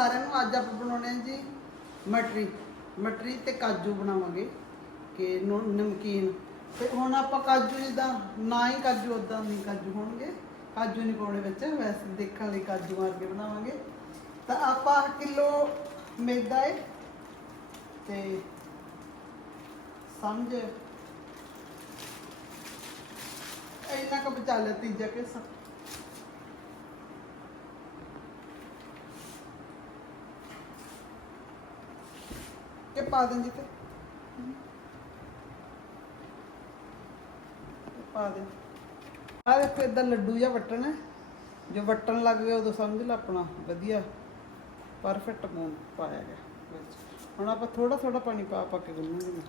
ਸਾਰਿਆਂ ਨੂੰ ਅੱਜ ਆਪਾਂ ਬਣਾਉਣੇ ਆ ਜੀ ਮਟਰੀ। ਮਟਰੀ ਤੇ ਕਾਜੂ ਬਣਾਵਾਂਗੇ, ਕਿ ਨਮਕੀਨ। ਤੇ ਹੁਣ ਆਪਾਂ ਕਾਜੂ ਜਿੱਦਾਂ, ਨਾ ਹੀ ਕਾਜੂ ਉਦਾਂ ਨਹੀਂ ਕਾਜੂ ਹੋਣਗੇ। ਕਾਜੂ ਨਹੀਂ ਪਾਉਣੇ ਵਿੱਚ, ਵੈਸੇ ਦੇਖਣ ਲਈ ਕਾਜੂ ਮਾਰ ਕੇ ਬਣਾਵਾਂਗੇ। ਤਾਂ ਆਪਾਂ ਕਿਲੋ ਮੈਦਾ ਹੈ ਤੇ ਸਮਝ? ਇੰਨਾ ਕੁ ਬਚਾ ਲਿਆ ਤੀਜਾ ਕਿਸਾ ਕਿ ਪਾ ਦੇਂ ਤੇ ਪਾ ਦੇ। ਆ ਦੇਖੋ ਇਦਾਂ ਲੱਡੂ ਜਿਹਾ ਵੱਟਣਾ ਜੋ ਵੱਟਣ ਲੱਗ ਗਿਆ ਉਦੋਂ ਸਮਝ ਲੈ ਆਪਣਾ। ਵਧੀਆ। ਪਰਫੈਕਟ ਮੂਨ ਪਾਇਆ ਗਿਆ। ਵਿੱਚ ਹੁਣ ਆਪਾਂ ਥੋੜਾ ਥੋੜਾ ਪਾਣੀ ਪਾ ਪਾ ਕੇ ਗੁੰਨਾਂਗੇ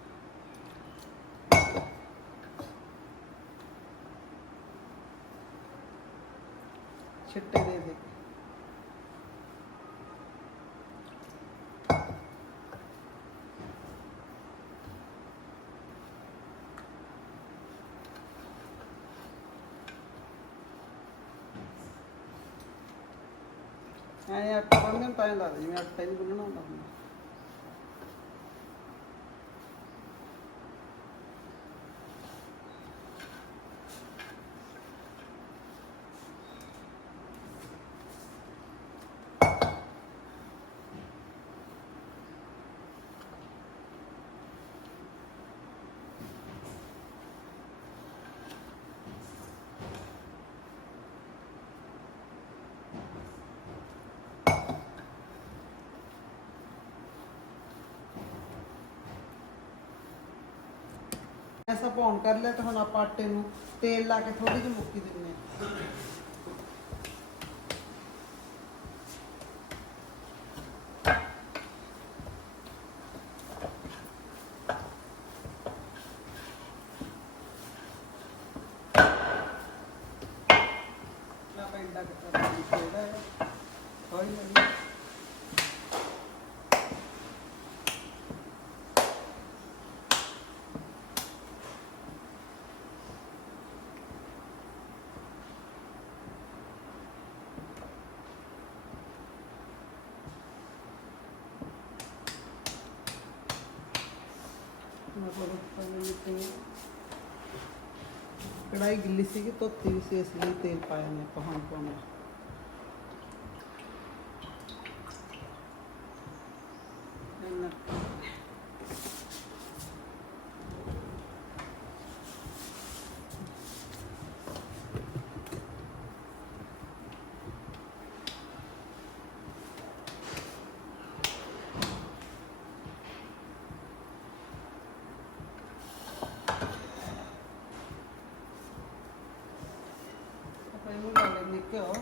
ਛਿੱਟੇ ਦੇ ਦੇ ਕੇ ਐ ਆਟਾ ਬੰਨ੍ਹਣ ਨੂੰ ਟਾਈਮ ਲੱਗਦਾ ਜਿਵੇਂ ਆਟਾ ਹੀ ਗੁੰਨਣਾ ਹੁੰਦਾ ਹੁੰਦਾ। ਐਸਾ ਭੌਣ ਕਰ ਲਿਆ ਤਾਂ ਹੁਣ ਆਪਾਂ ਆਟੇ ਨੂੰ ਤੇਲ ਲਾ ਕੇ ਥੋੜੀ ਜਿਹੀ ਮੁੱਕੀ ਦਿੰਨੇ ਆ ਨਾ ਪੈਂਦਾ ਕਿਤਾ ਪਾਣੀ ਥੋੜਾ ਹੈ ਹੌਲੀ ਹੌਲੀ ਮਤਲਬ ਪਹਿਲੇ ਤੇ ਕੜਾਈ ਗਿੱਲੀ ਸੀ ਕਿ ਧੋਤੀ ਵੀ ਸੀ, ਇਸ ਲਈ ਤੇਲ ਪਾਇਆ ਮੈਂ ਪਹਾਣ ਪਾਉਣਾ। ਇੰਨਾ ਕੁ। ਆਪਾਂ ਇਹਨੂੰ ਲਾ ਲੈਂਦੇ ਘਿਓ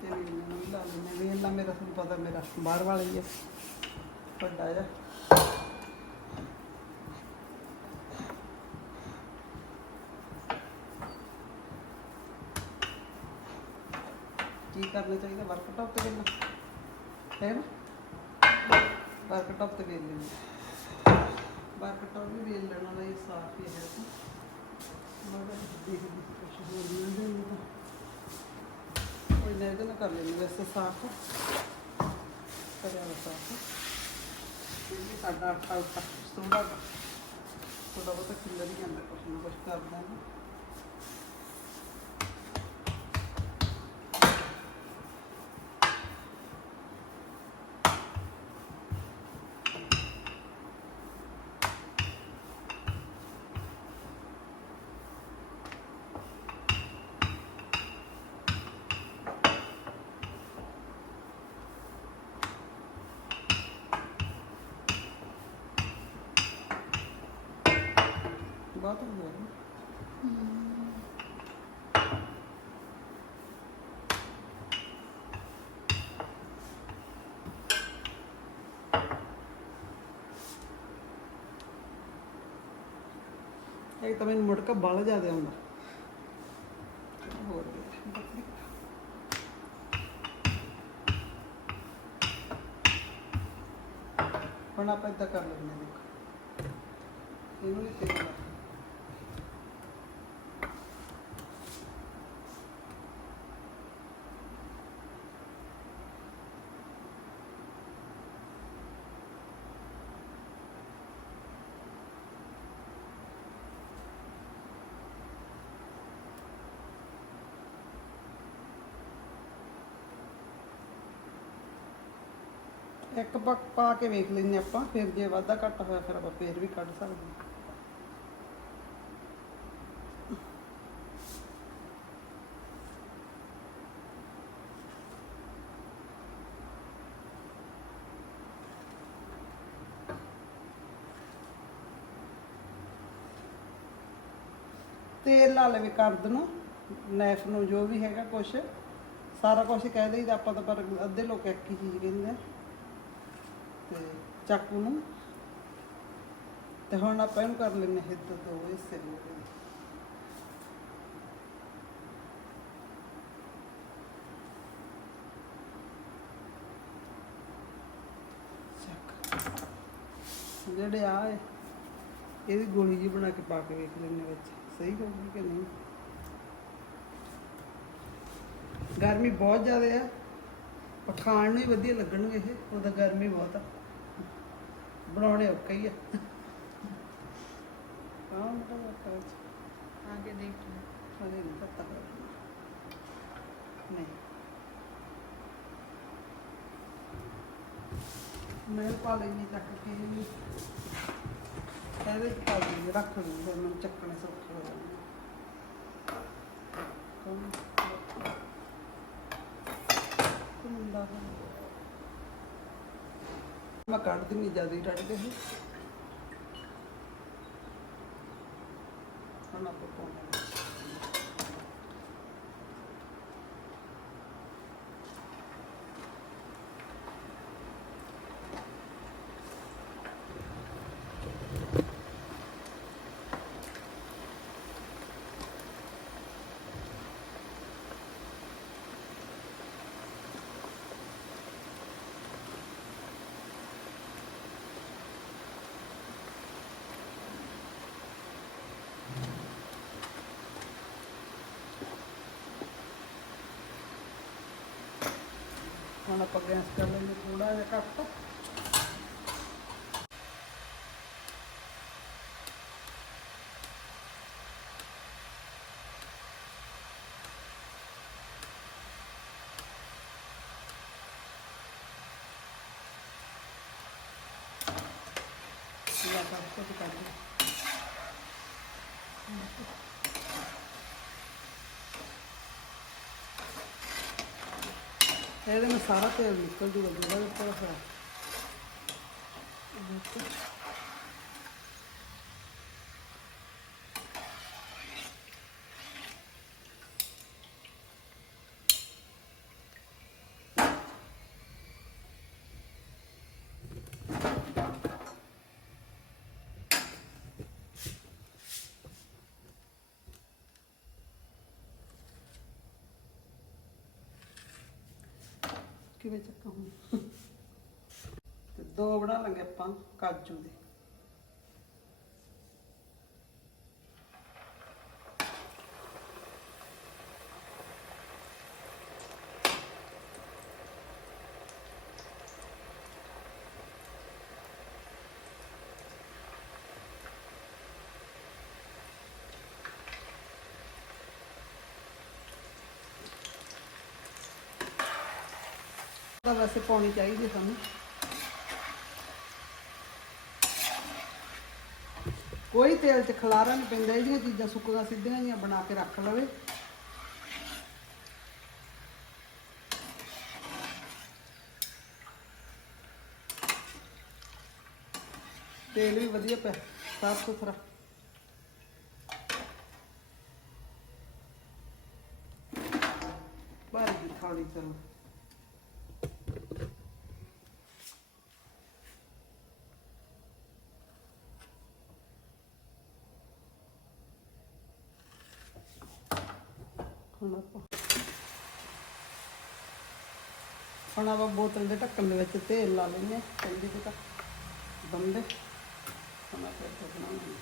ਤੇ ਵੇਲ ਨੂੰ ਲਾ ਲੈਂਦੇ ਵੇਲ ਲਾ ਮੇਰਾ ਤੁਹਾਨੂੰ ਪਤਾ ਮੇਰਾ ਬਾਹਰ ਵਾਲਾ ਹੀ ਹੈ, ਵੱਡਾ ਜਿਹਾ। ਕੀ ਕਰਨਾ ਚਾਹੀਦਾ ਵਰਕ ਤੇ ਵੇਲਣਾ ਹੈ? ਨਾ ਵਰਕ ਤੇ ਵੇਲ ਲੈਣਾ ਵਰਕ ਵੀ ਵੇਲ ਲੈਣਾ ਦਾ ਇਹ ਸਾਫ਼ ਹੀ ਹੈ। ਤਾਂ ਇਹਦੇ ਨਾਲ ਕਰ ਲੈਂਦੇ ਵੈਸੇ ਸਾਫ਼ ਕਰਿਆ ਵਾ ਸਾਫ਼ ਇਹ ਸਾਡਾ ਆਟਾ ਉੱਤਾ ਥੋੜਾ ਥੋੜਾ ਬਹੁਤਾ ਕਿੱਲਰ ਹੀ ਜਾਂਦਾ ਕੁਛ ਨਾ ਕੁਛ ਕਰਦਾ ਨਾ। ਬਹੁਤ ਹੋ ਗਿਆ ਇਹ ਤਾਂ ਮੈਨੂੰ ਮੁੜਕਾ ਬਲ ਜ਼ਿਆਦਾ ਆਉਂਦਾ। ਹੋਰ ਵੀ ਹੁਣ ਆਪਾਂ ਇਦਾਂ ਕਰ ਲੈਂਦੇ ਹਾਂ ਦੇਖੋ। ਇਹਨੂੰ ਵੀ ਤੇਲ ਇੱਕ ਪੱਕ ਪਾ ਕੇ ਵੇਖ ਲੈਂਦੇ ਆਪਾਂ, ਫਿਰ ਜੇ ਵਾਧਾ ਘੱਟ ਹੋਇਆ ਫਿਰ ਆਪਾਂ ਫੇਰ ਵੀ ਕੱਢ ਸਕਦੇ ਹਾਂ। ਤੇਲ ਲਾ ਲਵੇ ਕਰਦ ਨੂੰ, ਨੈਫ ਨੂੰ ਜੋ ਵੀ ਹੈਗਾ ਕੁਛ, ਸਾਰਾ ਕੁਝ ਕਹਿ ਦੇਈਦਾ ਆਪਾਂ ਤਾਂ ਪਰ ਅੱਧੇ ਲੋਕ ਇੱਕ ਹੀ ਚੀਜ਼ ਕਹਿੰਦੇ ਆ ਤੇ ਚਾਕੂ ਨੂੰ। ਤੇ ਹੁਣ ਆਪਾਂ ਇਹਨੂੰ ਕਰ ਲੈਨੇ ਹਿੱਤ ਦੋ ਹਿੱਸੇ ਨੂੰ। ਚੱਕ। ਜਿਹੜੇ ਆ ਇਹਦੀ ਗੋਲੀ ਜੀ ਬਣਾ ਕੇ ਪਾ ਕੇ ਵੇਖ ਲੈਣੇ ਵਿੱਚ। ਸਹੀ ਹੋਊਗੀ ਕਿ ਨਹੀਂ? ਗਰਮੀ ਬਹੁਤ ਜ਼ਿਆਦਾ ਆ। ਪਠਾਣ ਨੂੰ ਹੀ ਵਧੀਆ ਲੱਗਣਗੇ ਇਹ, ਉਹਦਾ ਗਰਮੀ ਬਹੁਤ ਆ। ਬਣਾਉਣੇ ਔਖੇ ਹੀ ਆ। ਹਾਂ। ਮਤਲਬ ਔਖਾ ਨਹੀਂ ਮੈਂ ਪਾ ਲੈਣੀ ਚੱਕ ਕੇ ਇਹਦੇ ਚ ਪਾ ਦਿੰਦੀ ਰੱਖ ਦੂੰ ਫਿਰ ਮੈਨੂੰ ਚੱਕਣੇ ਸੌਖੇ ਹੋ ਜਾਣਗੇ ਕੰਮ ਮੈਂ ਕੱਢ ਦਿੰਨੀ ਜਲਦੀ ਕੱਢ ਕੇ। ਹੁਣ ਆਪਾਂ ਪਾਉਣਾ। ਹੁਣ ਆਪਾਂ ਗੈਸ ਕਰ ਲੈਂਦੇ ਥੋੜਾ ਜਿਹਾ ਘੱਟ ਇਹ ਆਪਾਂ ਕੁਝ ਕਰ ਲਈ ਇਹਦੇ ਨਾਲ ਸਾਰਾ ਤੇਲ ਨਿਕਲ ਜੂਗਾ ਜਿਹੜਾ ਵੀ ਕਿਵੇਂ ਚੱਕਾਂ ਹੁਣ? ਤੇ ਦੋ ਬਣਾ ਲਾਂਗੇ ਆਪਾਂ ਕਾਜੂ ਦੇ। ਤਾਂ ਵੈਸੇ ਪਾਉਣੀ ਚਾਹੀਦੀ ਸਾਨੂੰ। ਕੋਈ ਤੇਲ ਚ ਖਲਾਰਾ ਨਹੀਂ ਪੈਂਦਾ, ਇਹਦੀਆਂ ਚੀਜ਼ਾਂ ਸੁੱਕੀਆਂ ਸਿੱਧੀਆਂ ਜੀਆਂ ਬਣਾ ਕੇ ਰੱਖ ਲਵੇ। ਤੇਲ ਵੀ ਵਧੀਆ ਪਿਆ, ਸਾਫ਼ ਸੁਥਰਾ। ਬਾਹਰ ਦੀ ਥਾਲੀ ਚਲੋ। ਹੁਣ ਆਪਾਂ ਹੁਣ ਆਪਾਂ ਬੋਤਲ ਦੇ ਢੱਕਣ ਦੇ ਵਿੱਚ ਤੇਲ ਲਾ ਲੈਂਦੇ ਹਾਂ। ਚੰਗੀ ਤਰ੍ਹਾਂ ਬੰਦੇ। ਹੁਣ ਆਪਾਂ ਇੱਥੇ ਬਣਾਉਣਾ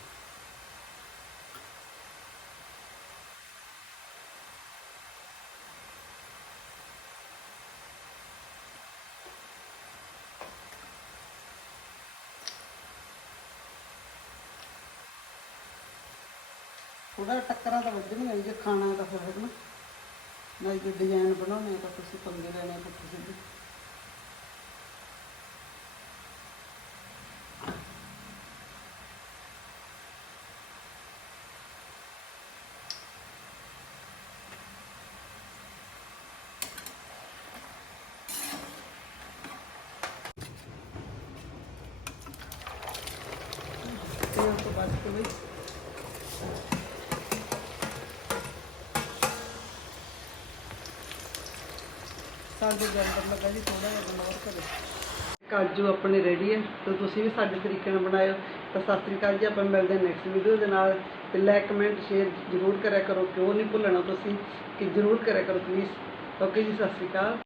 ਥੋੜਾ ਟੱਕਰਾਂ ਤਾਂ ਵੱਜਣੀਆਂ ਜੇ ਖਾਣਾ ਤਾਂ ਫਿਰ ਨਾ ਨਾਲ ਜੇ ਡਿਜ਼ਾਈਨ ਬਣਾਉਣੇ ਤਾਂ ਤੁਸੀਂ ਪੰਗੇ ਲੈਣੇ ਪੁੱਠੇ ਸਿੱਧੇ Eu tô quase. ਸਾਡੇ ਜੰਦਰ ਲੱਗਾ ਜੀ ਥੋੜਾ ਜਿਹਾ ਬਨੌਰ ਕਰੇ। ਕਾਜੂ ਆਪਣੇ ਰੈਡੀ ਹੈ, ਤੇ ਤੁਸੀਂ ਵੀ ਸਾਡੇ ਤਰੀਕੇ ਨਾਲ ਬਣਾਇਓ। ਤਾਂ ਸਤਿ ਸ੍ਰੀ ਅਕਾਲ ਜੀ, ਆਪਾਂ ਮਿਲਦੇ ਹਾਂ ਨੈਕਸਟ ਵੀਡੀਓ ਦੇ ਨਾਲ। ਤੇ ਲਾਈਕ ਕਮੈਂਟ ਸ਼ੇਅਰ ਜ਼ਰੂਰ ਕਰਿਆ ਕਰੋ, ਕਿਉਂ ਨਹੀਂ ਭੁੱਲਣਾ ਤੁਸੀਂ, ਕਿ ਜ਼ਰੂਰ ਕਰਿਆ ਕਰੋ ਪਲੀਜ਼ ਓਕੇ ਜੀ, ਸਤਿ ਸ੍ਰੀ ਅਕਾਲ।